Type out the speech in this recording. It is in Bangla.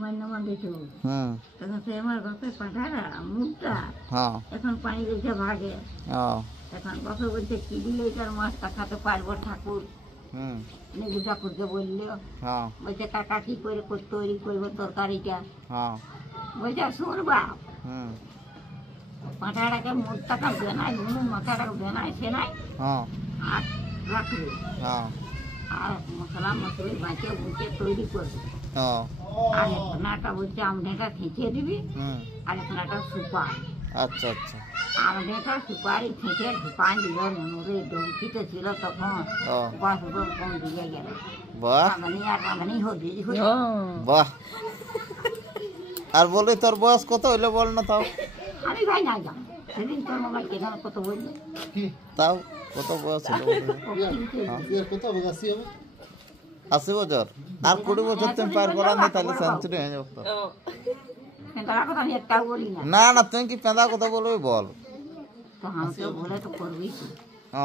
তখন সে আমার বাপের পাঠারা মুখটা এখন পানি দিতে ভাগে। এখন বাপে বলছে কি দিলে এটার মাছটা খাতে পারবো ঠাকুর। নেবু ঠাকুরকে বললো, বলছে কাকা কি করে তৈরি করবো তরকারিটা। বলছে শোন বাপ, পাঠাটাকে মুখটাকে বেনায় মাথাটাকে বেনায় সেনায় আর রাখবে আর মশলা মশলি বাঁচে বুঝে তৈরি করবে। আর একনাটা বলছে আমনেটা খেঁচিয়ে দিবি আর একনাটা সুপারি। আচ্ছা আচ্ছা। আমনেটা সুপারি খেঁচে ঢুকান দিল মনুরে ডুবকিতে ছিল তখন বাস কম দিয়ে গেল। রাঁধুনি আর রাঁধুনি হবি। বাহ। আর বলে তোর বয়স কত হইলো বল না তাও? আমি ভাই না জানি সেদিন তোর মোবাইল কেন কত বললো তাও কত বয়স হলো? 80 বছর। আর 20 বছর তুমি পার করা নেই তাহলে সেঞ্চুরি হয়ে যাবে তো। না না তুমি কি পেঁদা কথা বলবি বল। তো আমাকে বলে তো করবি। ও